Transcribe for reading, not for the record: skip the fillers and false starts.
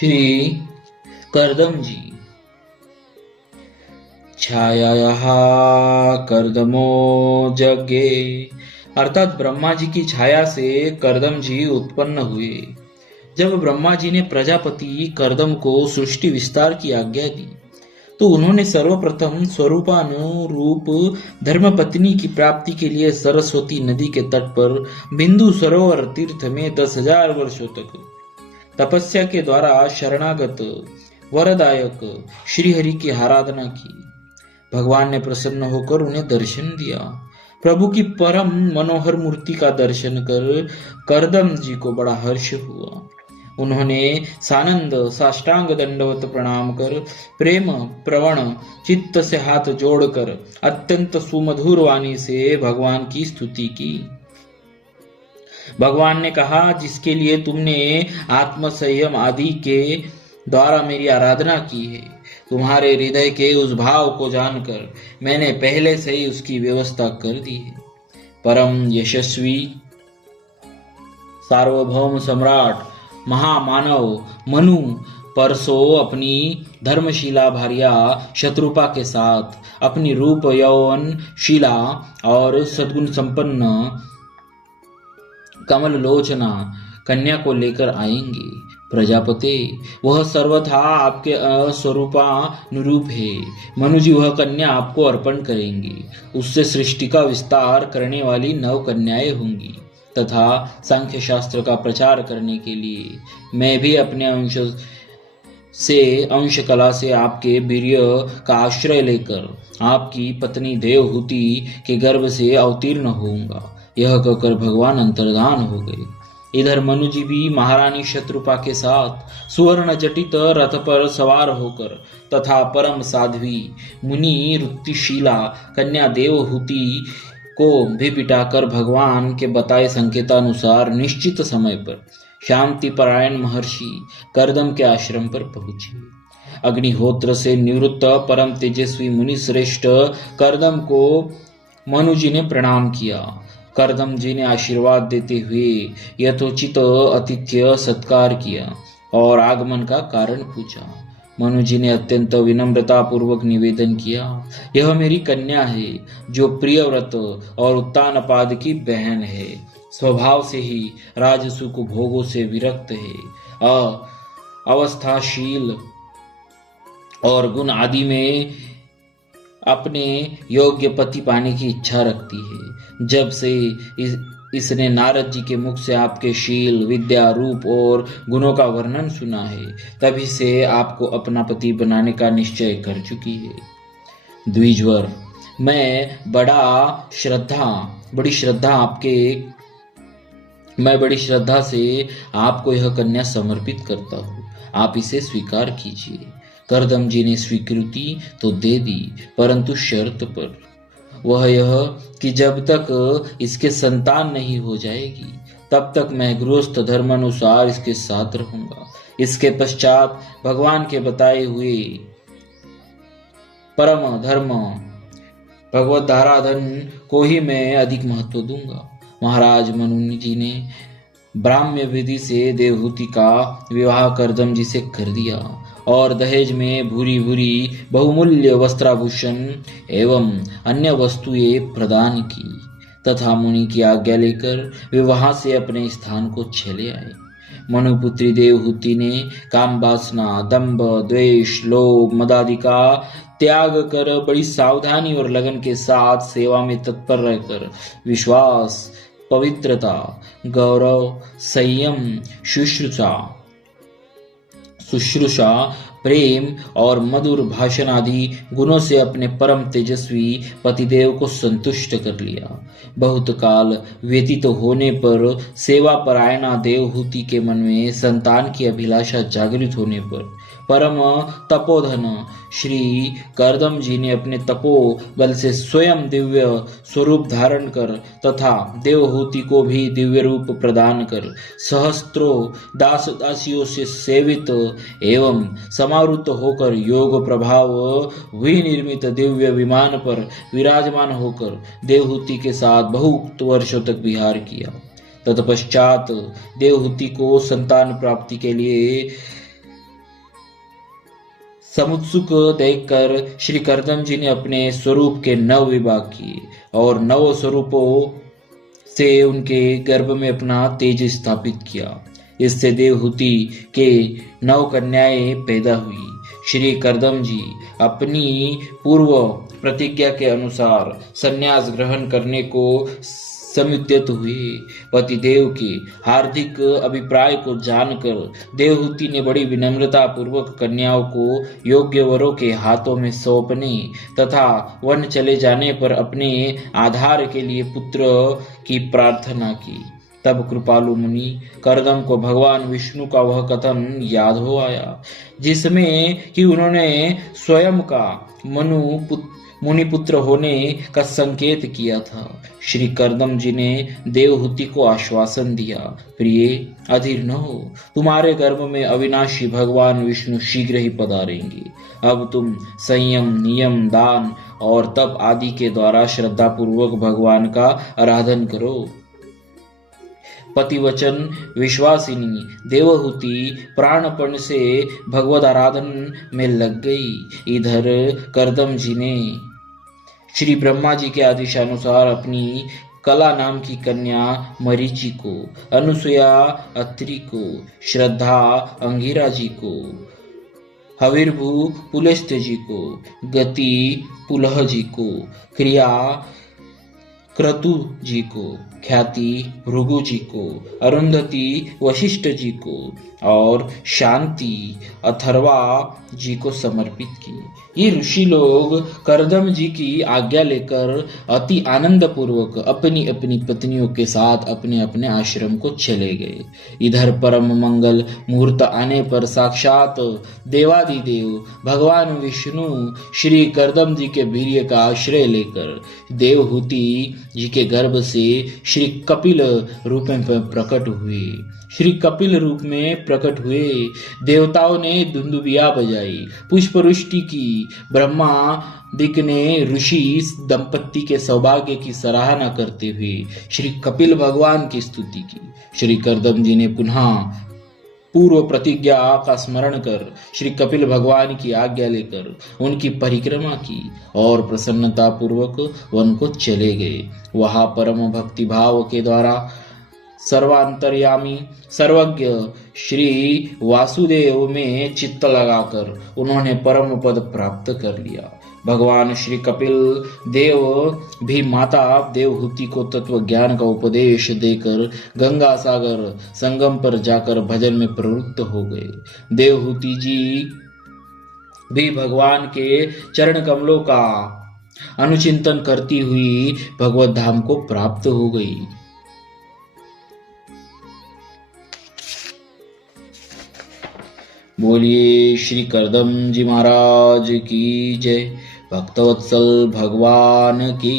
श्री कर्दम जी। छायायाः कर्दमो जगे, अर्थात ब्रह्मा जी की छाया से कर्दम जी उत्पन्न हुए। जब ब्रह्मा जी ने प्रजापति कर्दम को सृष्टि विस्तार की आज्ञा दी तो उन्होंने सर्वप्रथम स्वरूपानुरूप धर्मपत्नी की प्राप्ति के लिए सरस्वती नदी के तट पर बिंदु सरोवर तीर्थ में 10,000 वर्षों तक तपस्या के द्वारा शरणागत वरदायक श्रीहरि की आराधना की। भगवान ने प्रसन्न होकर उन्हें दर्शन दिया। प्रभु की परम मनोहर मूर्ति का दर्शन कर कर्दम जी को बड़ा हर्ष हुआ। उन्होंने सानंद साष्टांग दंडवत प्रणाम कर प्रेम प्रवण चित्त से हाथ जोड़कर अत्यंत सुमधुर वाणी से भगवान की स्तुति की। भगवान ने कहा, जिसके लिए तुमने आत्म संयम आदि के द्वारा मेरी आराधना की है, तुम्हारे हृदय के उस भाव को जानकर मैंने पहले से ही उसकी व्यवस्था कर दी है। परम यशस्वी सार्वभौम सम्राट महामानव मनु परसो अपनी धर्मशिला भार्या शत्रुपा के साथ अपनी रूप यौवन शीला और सद्गुण संपन्न कमल लोचना कन्या को लेकर आएंगे। प्रजापति, वह सर्वथा आपके स्वरूपानुरूप है। मनुजी वह कन्या आपको अर्पण करेंगे। उससे सृष्टि का विस्तार करने वाली 9 कन्याएं होंगी तथा सांख्य शास्त्र का प्रचार करने के लिए मैं भी अपने अंश कला से आपके वीर्य का आश्रय लेकर आपकी पत्नी देवहूति के गर्भ से अवतीर्ण होऊंगा। यह कहकर भगवान अंतर्धान हो गए। इधर मनुजी भी महारानी शत्रुपा के साथ सुवर्ण जटित रथ पर सवार होकर तथा परम साध्वी मुनि रुक्तिशीला कन्या देवहूति को भी बिठाकर भगवान के बताए संकेतानुसार निश्चित समय पर शांति परायण महर्षि कर्दम के आश्रम पर पहुंचे। अग्निहोत्र से निवृत्त परम तेजस्वी मुनि श्रेष्ठ कर्दम को मनुजी ने प्रणाम किया। कर्दम जी ने आशीर्वाद देते हुए यथोचित आतिथ्य सत्कार किया और आगमन का कारण पूछा। मनु जी ने अत्यंत विनम्रता पूर्वक निवेदन किया, यह मेरी कन्या है जो प्रियव्रत और उत्तानपाद की बहन है। स्वभाव से ही राजसुख भोगों से विरक्त है, अवस्थाशील और गुण आदि में अपने योग्य पति पाने की इच्छा रखती है। जब से इसने नारद जी के मुख से आपके शील विद्या रूप और गुणों का वर्णन सुना है, तभी से आपको अपना पति बनाने का निश्चय कर चुकी है। द्विजवर, मैं बड़ी श्रद्धा से आपको यह कन्या समर्पित करता हूँ। आप इसे स्वीकार कीजिए। कर्दम जी ने स्वीकृति तो दे दी, परंतु शर्त पर। वह यह कि जब तक इसके संतान नहीं हो जाएगी तब तक मैं गृहस्थ धर्मानुसार इसके साथ रहूंगा। इसके पश्चात भगवान के बताए हुए परम धर्म भगवत धाराधन को ही मैं अधिक महत्व दूंगा। महाराज मनु जी ने ब्राह्म्य विधि से देवहूति का विवाह कर्दम जी से कर दिया और दहेज में भूरी भूरी बहुमूल्य वस्त्राभूषण एवं अन्य वस्तुएं प्रदान की तथा मुनि की आज्ञा लेकर वे वहां से अपने स्थान को चले आए। मनुपुत्री देवहूति ने काम वासना दंभ द्वेष लोभ मदादि का त्याग कर बड़ी सावधानी और लगन के साथ सेवा में तत्पर रहकर विश्वास पवित्रता गौरव संयम शुश्रूषा प्रेम और मधुर भाषण आदि गुणों से अपने परम तेजस्वी पतिदेव को संतुष्ट कर लिया। बहुत काल व्यतीत होने पर सेवा परायणा देवहूति के मन में संतान की अभिलाषा जागृत होने पर परम तपोधन श्री कर्दम जी ने अपने तपो बल से स्वयं दिव्य स्वरूप धारण कर तथा देवहूति को भी दिव्य रूप प्रदान कर सहस्त्रों दास दासियों से सेवित एवं समावृत होकर योग प्रभाव विनिर्मित दिव्य विमान पर विराजमान होकर देवहूति के साथ बहुत वर्षों तक विहार किया। तत्पश्चात देवहूति को संतान प्राप्ति के लिए समुत्सुक देखकर श्री कर्दम जी ने अपने स्वरूप के 9 विभाग किए और 9 स्वरूपों से उनके गर्भ में अपना तेज स्थापित किया। इससे देवहूति के 9 कन्याएं पैदा हुई। श्री कर्दम जी अपनी पूर्व प्रतिज्ञा के अनुसार संन्यास ग्रहण करने को समुद्यत हुए। पतिदेव के हार्दिक अभिप्राय को जानकर देवहूति ने बड़ी विनम्रता पूर्वक कन्याओं को योग्य वरों के हाथों में सौंपने तथा वन चले जाने पर अपने आधार के लिए पुत्र की प्रार्थना की। तब कृपालु मुनि कर्दम को भगवान विष्णु का वह कथन याद हो आया जिसमें कि उन्होंने स्वयं का मुनिपुत्र होने का संकेत किया था। श्री कर्दम जी ने देवहूति को आश्वासन दिया, प्रिय अधीर न हो, तुम्हारे गर्भ में अविनाशी भगवान विष्णु शीघ्र ही पधारेंगे। अब तुम संयम, नियम, दान और तप आदि के द्वारा श्रद्धा पूर्वक भगवान का आराधन करो। पतिवचन विश्वासिनी देवहूति प्राणपण से भगवद आराधन में लग गई। इधर कर्दम जी ने श्री ब्रह्मा जी के आदेशानुसार अपनी कला नाम की कन्या मरीचि को, अनुसुया अत्रि को, श्रद्धा अंगिरा जी को, हविर्भु पुलस्त्य जी को, गति पुलह जी को, क्रिया क्रतु जी को, ख्याति भृगु जी को, अरुंधति वशिष्ठ जी को और शांति अथर्वा जी को समर्पित की। ये ऋषि लोग कर्दम जी की आज्ञा लेकर अति आनंद पूर्वक अपनी अपनी पत्नियों के साथ अपने अपने आश्रम को चले गए। इधर परम मंगल मुहूर्त आने पर साक्षात देवादिदेव भगवान विष्णु श्री कर्दम जी के वीर्य का आश्रय लेकर देवहूति जी के गर्भ से श्री कपिल रूप में प्रकट हुए। श्री कपिल रूप में प्रकट हुए। देवताओं ने दुंदुबिया बजाई, पुष्पवृष्टि की। ब्रह्मा दिक ने ऋषि दंपत्ति के सौभाग्य की सराहना करते हुए श्री कपिल भगवान की स्तुति की। श्री कर्दम जी ने पुनः पूर्व प्रतिज्ञा का स्मरण कर श्री कपिल भगवान की आज्ञा लेकर उनकी परिक्रमा की और प्रसन्नता पूर्वक वन को चले गए। वहां परम भक्ति भाव के द्वारा सर्वांतर्यामी सर्वज्ञ श्री वासुदेव में चित्त लगाकर उन्होंने परम पद प्राप्त कर लिया। भगवान श्री कपिल देव भी माता देवहूति को तत्व ज्ञान का उपदेश देकर गंगा सागर संगम पर जाकर भजन में प्रवृत्त हो गए। देवहूति जी भी भगवान के चरण कमलों का अनुचिंतन करती हुई भगवत धाम को प्राप्त हो गई। बोलिए श्री कर्दम जी महाराज की जय। भक्तवत्सल भगवान की